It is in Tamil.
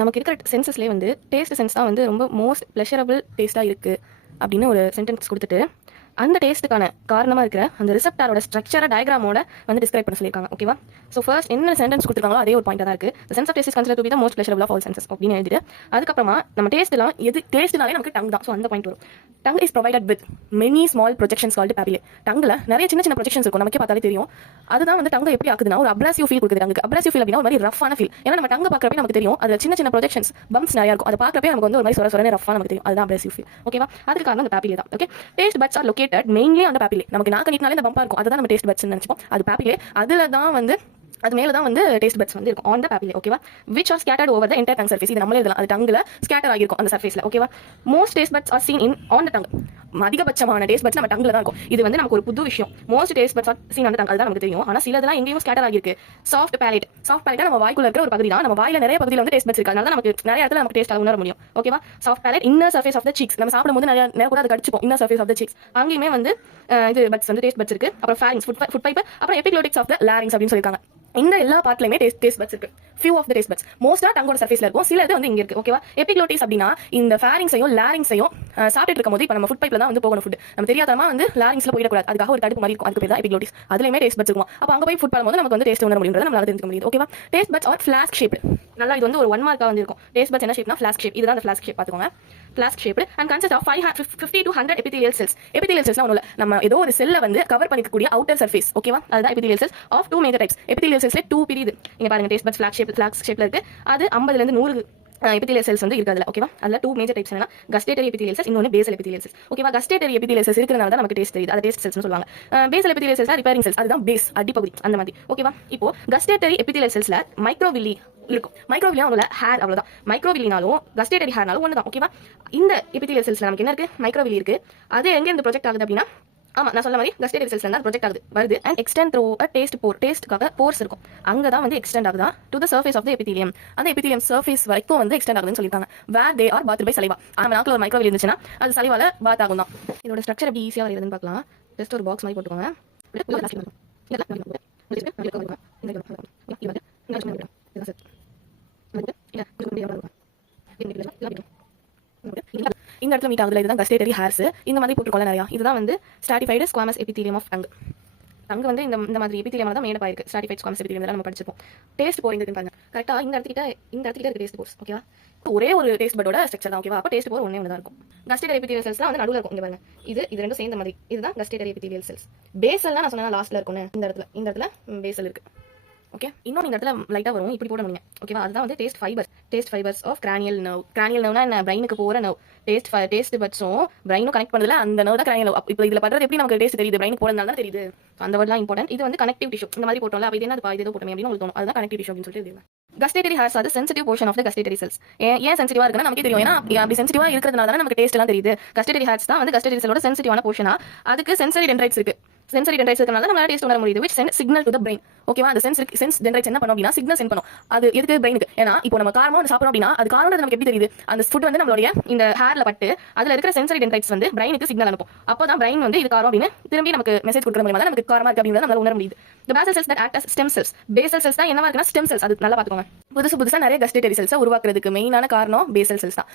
நமக்கு இருக்கிற சென்சஸ்லேயே வந்து டேஸ்ட் சென்ஸ் தான் வந்து ரொம்ப மோஸ்ட் ப்ளஷரபிள் டேஸ்ட்டாக இருக்குது அப்படின்னு ஒரு சென்டென்ஸ் கொடுத்துட்டு அந்த டேஸ்ட்டுக்கான காரணமாக இருக்கிற அந்த ரிசெப்டாரோட ஸ்ட்ரக்சரை டயக்ராமோட வந்து டிஸ்கிரைப் பண்ண சொல்லியிருக்காங்க. ஓகேவா? ஸோ ஃபர்ஸ்ட் என்ன சென்டென்ஸ் கொடுத்துருக்காங்களோ அதே ஒரு பாயிண்ட் தான் இருக்குது. Sense of taste is consider to be the most pleasurable of all senses அப்படின்னு எழுதிட்டு அதுக்கப்புறமா நம்ம டேஸ்ட்லாம் எது டேஸ்ட்னாலே நமக்கு டங் தான். ஸோ அந்த பாயிண்ட் வரும். Tongue is provided with many small projections called papillae. டங்கில் நிறைய சின்ன சின்ன ப்ரொஜெக்ஷன்ஸ் இருக்கும், நமக்கே பார்த்தாலே தெரியும். அதுதான் வந்து டங்கை எப்படி ஆக்குதுன்னா ஒரு அப்ராசிவ் ஃபீல் கொடுக்குது. டங்குக்கு அப்ராசிவ் ஃபீல் அப்படின்னா ஒரு மாதிரி ரஃபான ஃபீல். ஏன்னா நம்ம டங்கை பார்க்குறப்ப நமக்கு தெரியும் அது சின்ன சின்ன ப்ரொஜெக்ஷன்ஸ் பம்ப்ஸ் நிறைய இருக்கும். அதை பார்க்குறப்ப நமக்கு வந்து ஒரு மாதிரி சொர ரஃபாக நமக்கு தெரியும். அதுதான் அப்ராசிவ் ஃபீல். ஓகேவா? அதுக்கு காரணம் அந்த பேபிலே தான். Okay, taste buds are located mainly அந்த பேபிலே. நமக்கு நாக்கு நீட்டினாலே இந்த பம்பா இருக்கும், அதுதான் நம்ம டேஸ்ட் பட்ஸ் நினைச்சோம். அது பேபிலே, அதுல தான் வந்து அது மேல தான் வந்து டேஸ்ட் பட்ஸ் வந்து இருக்கும் ஆன் த பேபிலே. ஓகேவா? Which are scattered over the entire tongue surface. இது நம்மளே எழுதலாம், அது டங்கில் ஸ்கேட்டர் ஆகிருக்கும் அந்த சர்ஃபேஸ்ல. ஓகேவா? Most taste buds R scene in on the tongue. அதிகபட்சமான டேஸ்ட் பட்ஸ் நம்ம டங்கில் தான் இருக்கும். இது வந்து நமக்கு ஒரு புது விஷயம். Most taste buds R scene on the tongue, அதுதான் நமக்கு தெரியும். ஆனால் சிலதெல்லாம் எங்கேயும் ஸ்கேட்டர் ஆகிருக்கு. Soft ballot. சாஃப்ட் பேலட் நம்ம வாய்க்குள்ள இருக்கிற ஒரு பகுதி தான். நம்ம வாயில நிறைய பகுதியில் வந்து டேஸ்ட் பட்ஸ் இருக்கு, அதனால நமக்கு நிறைய இடத்துல நமக்கு டேஸ்ட் உணர முடியும். ஓகேவா? Soft palate, inner surface of the cheeks. நம்ம சாப்பிடும்போது நிறைய கூட அது கடிச்சுப்போம். Inner surface of the cheeks அங்கேயுமே வந்து இது பட்ஸ் வந்து டேஸ்ட் பட்ஸ் இருக்கு. அப்புறம் ஃபேரிங்ஸ், ஃபுட் பைப், அப்புறம் எபிக்ளோட்டிக்ஸ் ஆஃப் த லாரிங்ஸ் அப்படின்னு சொல்லியிருக்காங்க. இந்த எல்லா பார்ட்லயுமே டேஸ்ட் பட்ஸ் இருக்கு. Few of the taste buds மோஸ்டா டங்கோட சர்ஃபேஸ்ல இருக்கும், சில இது வந்து இங்க இருக்கு. ஓகேவா? எபிக்ளோட்டிஸ் அப்படின்னா இந்த ஃபேரிங்ஸையும் லாரிங்ஸையும் சாப்பிட்டு இருக்கும்போது இப்போ நம்ம ஃபுட் பைப்ல தான் வந்து போகணும் ஃபுட். நம்ம தெரியாதமா வந்து லாரிங்ஸ்ல போயிடக்கூடாது, அதுக்காக ஒரு தடுப்பு மாதிரி இருக்கும், அதுக்கு பேர் தான் எபிக்ளோட்டிஸ். அதுலயுமே டேஸ்ட் பட்ஸ் இருக்கும். அப்போ அங்க போய் ஃபுட் பண்ணும்போது நமக்கு வந்து டேஸ்ட் உணர முடியும்ன்றத நம்மளால தெரிஞ்சுக்க முடியுது. ஓகேவா? Taste buds are flask shape. நல்லா இது வந்து ஒரு 1 மார்க்கா வந்து இருக்கும். டேஸ்ட் பட்ஸ் என்ன ஷேப்னா ஃபிளாஸ்க் ஷேப். இதுதான் அந்த ஃபிளாஸ்க் ஷேப், பாத்துக்கோங்க. Flask shape and consist of 50 to 100 epithelial cells. epithelial cells ஒண்ணுல நம்ம ஏதோ ஒரு செல்ல வந்து கவர் பண்ணிக்கக்கூடிய அவுட்டர் சர்ஃபேஸ். ஓகேவா? அதுதான் epithelial cells of two major types. epithelial cellsல 2 பிரியுது. இங்க பாருங்க, டேஸ்ட் பட்ஸ் ஃபிளாஸ்க் ஷேப்ல இருக்கு. அது 50 ல இருந்து 100 epithelial cells வந்து இருக்கு அதுல. ஓகேவா? அதுல 2 மேஜர் டைப்ஸ் என்னன்னா gustatory epithelial cells, இன்னொன்னு basal epithelial cells. ஓகேவா? gustatory epithelial cells இருக்கிறனால தான் நமக்கு டேஸ்ட் தெரியுது, அது டேஸ்ட் செல்ஸ்னு சொல்லுவாங்க. basal epithelial cells repairing cells, அதுதான் பேஸ் அடிப்பகுதி அந்த மாதிரி. ஓகேவா? இப்போ gustatory epithelial cellsல மைக்ரோவில்லி இருக்கும். மைக்ரோவில்லியா உள்ள ஹேர், அவ்வளவுதான். மைக்ரோவில்லினாலும் கஸ்டேட்டரி ஹேர்னாலும் ஒண்ணுதான். ஓகேவா? இந்த epithelial cellsல நமக்கு என்ன இருக்கு? மைக்ரோவில்லி இருக்கு. அது எங்க இருந்து ப்ரொஜெக்ட் ஆகுது அப்படின்னா, ஆமா நான் சொல்ல மாதிரி கஸ்டேட்டரி செல்ஸ்ல தான் ப்ரொஜெக்ட் ஆகுது வருது. And extend through a taste pore. டேஸ்ட்காக போர்ஸ் இருக்கும், அங்க தான் வந்து எக்ஸ்டெண்ட் ஆகுதா to the surface of the epithelium. அந்த எபிதீலியம் சர்ஃபேஸ் வரைக்கும் வந்து எக்ஸ்டெண்ட் ஆகுதுன்னு சொல்லிருக்காங்க. Where they are bath by saliva. நம்ம நாக்குல ஒரு மைக்ரோவில் இருந்துச்சுன்னா அது சலிவால பாத் ஆகும் தான். இதோட ஸ்ட்ரக்சர் எப்படி ஈஸியா வருதுன்னு பார்க்கலாம். ஜஸ்ட் ஒரு பாக்ஸ் மாதிரி போட்டுக்கோங்க. இந்த இடத்துல மீட் ஆகுதுல, இதுதான் கஸ்டேட்டரி ஹேர்ஸ். இந்த மாதிரி போட்டுக்கோல நிறையா. இதுதான் வந்து stratified squamous epithelium of tongue. Tongue வந்து இந்த மாதிரி எபிதீலியம் தான் மேடப் ஆயிருக்கு. ஸ்ட்ராட்டிஃபைடு ஸ்குவாமஸ் எபிதீலியம் தான் நம்ம படிச்சிருப்போம். டேஸ்ட் போர் இருக்கு பாருங்க. கரெக்டா இந்த இடத்துக்கிட்ட இருக்கு டேஸ்ட் போர்ஸ். ஓகேவா? ஒரே ஒரு டேஸ்ட் பட்டோட ஸ்ட்ரக்சர் தான். ஓகேவா? அப்போ டேஸ்ட் போர் ஒண்ணே ஒன்று தான் இருக்கும். கஸ்டேட்டரி எபிதீலியல் செல்ஸ் தான் வந்து நடுவுல இருக்கும். இங்க பாருங்க, இது ரெண்டும் சேர்ந்த மாதிரி. இதுதான் கஸ்டேட்டரி எபிதீலியல் செல்ஸ். பேசல் தான் நான் சொன்னா லாஸ்ட்ல இருக்கும்னு. இந்த இடத்துல பேசல் இருக்கு. ஓகே, இன்னும் இந்த இடத்துல லைட்டா வரும், இப்படி போட முடியும். ஓகேவா? அதுதான் வந்து taste fibres of cranial nerve. Cranial நர்வ்னா என்ன? பிரைனுக்கு போற நர்வ். டேஸ்ட் பட்ஸும் பிரைனும் கனெக்ட் பண்ணதுல அந்த நர்வ் தான் கிரானியல் நர்வ். இப்போ இதுல பண்றது எப்படி நமக்கு டேஸ்ட் தெரியுது? பிரைனுக்கு போறதுனால தான் தெரியுது. அந்த வேர்ட்லாம் இம்பார்ட்டன்ட். இது வந்து கனெக்டிவ் டிஷ்யூ. இந்த மாதிரி போட்டோம்ல, அப்ப இது என்ன இது போட்டோமே அப்படின்னு உங்களுக்கு தோணும். அதுதான் கனெக்டிவ் டிஷ்யூ அப்படின்னு சொல்லிட்டு. கஸ்டேட்டரி ஹேர்ஸ் அது sensitive portion of the gustatory cells. ஏன் சென்சிட்டிவா இருக்குன்னா நமக்கு தெரியும். ஏன்னா அப்படி சென்சிட்டிவா இருக்கிறதுனால தான் நமக்கு டேஸ்ட் எல்லாம் தெரியுது. கஸ்டேட்டரி ஹேர்ஸ் தான் வந்து கஸ்டேட்டரி செல்லோட சென்சிட்டிவான போர்ஷனா. அதுக்கு சென்சரி டென்ட்ரைட்ஸ் இருக்கு. சென்சரி டென்ட்ரைட்ஸ் இருக்கனால நம்மளால டேஸ்ட் உணர முடியுது. which send signal to the brain. ஓகேவா? அந்த சென்ஸ் டென்ட்ரைட்ஸ் என்ன பண்ணும் அப்படின்னா சிக்னல் சென்ட் பண்ணும். அது எதுக்கு? பிரைனுக்கு. ஏன்னா இப்போ நம்ம காரமா வந்து சாப்பிடுறோம் அப்படின்னா அது காரம்ன்றது நமக்கு எப்படி தெரியுது? அந்த ஃபுட் வந்து நம்மளுடைய இந்த ஹேர்ல பட்டு அதுல இருக்கிற சென்சரி டென்ட்ரைட்ஸ் வந்து பிரைனுக்கு சிக்னல் அனுப்பும். அப்போதான் பிரைன் வந்து இது காரம் அப்படின்னு திரும்பி நமக்கு மெசேஜ் கொடுக்குற மூலமா நமக்கு காரமா இருக்கு அப்படின்றத நம்மளால உணர முடியுது. The basal cells that act as stem cells. basal cells தான் என்னவா இருக்குன்னா ஸ்டெம் செல்ஸ். அது நல்லா பாத்துக்கோங்க. புதுசா நிறைய கஸ்டேட்டரி செல்ஸை உருவாக்குறதுக்கு மெயினான காரணம் பேசல் செல்ஸ் தான்.